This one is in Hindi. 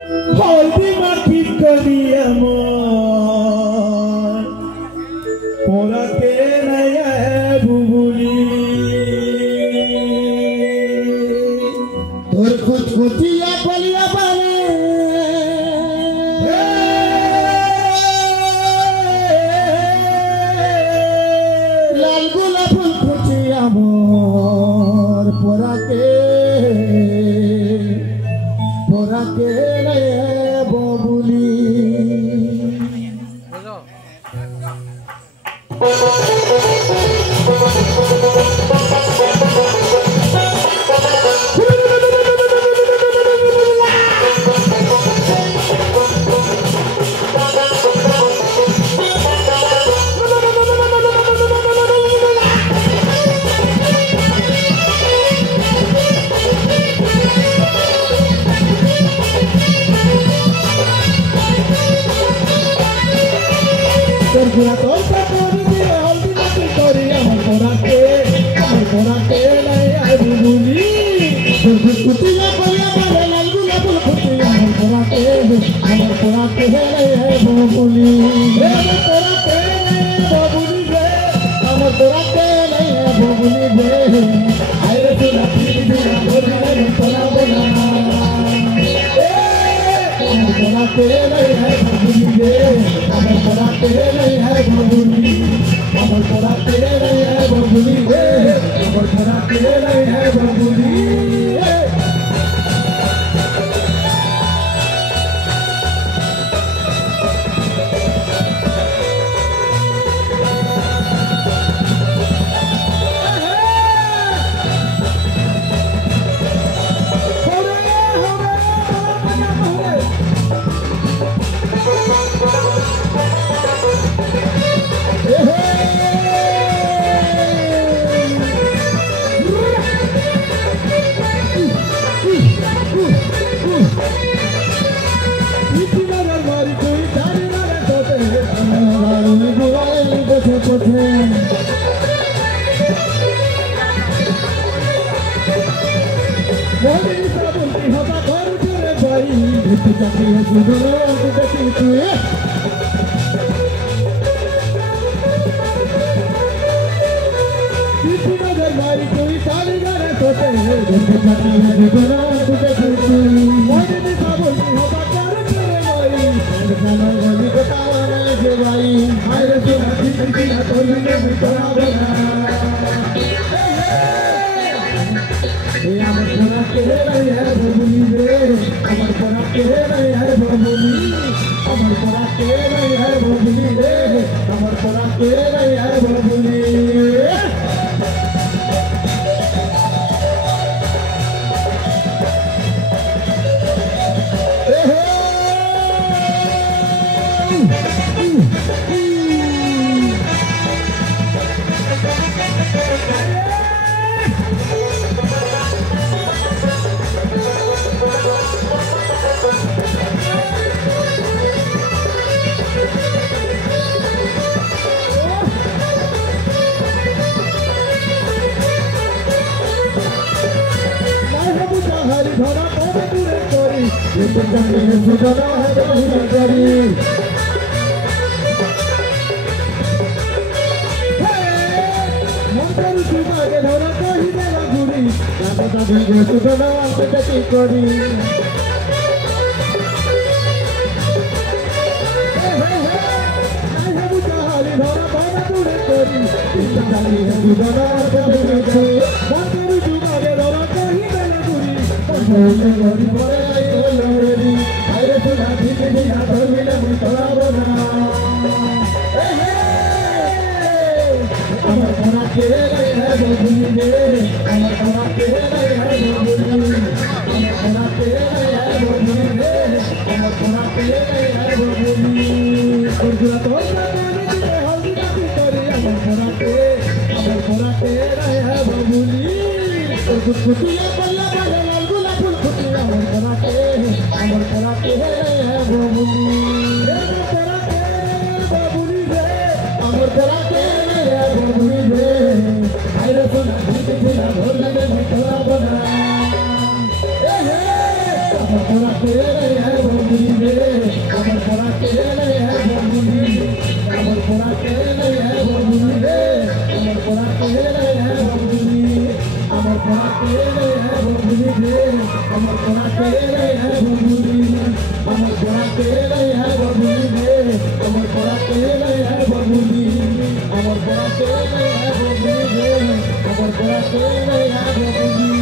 হলদি মাখি করি আমার পোড়াতে নাই বুবুলি তোর খোঁজ খুঁজিয়া বলিয়া পারে লাল গোলাপ ফুল খুঁজিয়া মোর পোড়াতে রে ববুলি Terguna tonta kori dia haldi mati kori amar porake lai ai bubuli terguna koriya bale lalguna pul khuti amar porake lai ai bubuli amar porake lai ai bubuli be ai re tuna pidina kori lai tola bola porake lai ai bubuli be amar porake lai ai bubuli amar porake lai ai bubuli be amar porake lai ai bubuli Hey, hey, hey, hey, hey, hey, hey, hey, hey, hey, के नहीं है बबुली अमर पोरा के नहीं है बबुली रे अमर पोरा के नहीं है बबुली अमर पोरा के नहीं है बबुली रे अमर पोरा के नहीं है बबुली अमर पोरा के नहीं है बबुली रे अमर पोरा के नहीं है बबुली अमर पोरा के नहीं है बबुली रे अमर पोरा के नहीं है बबुली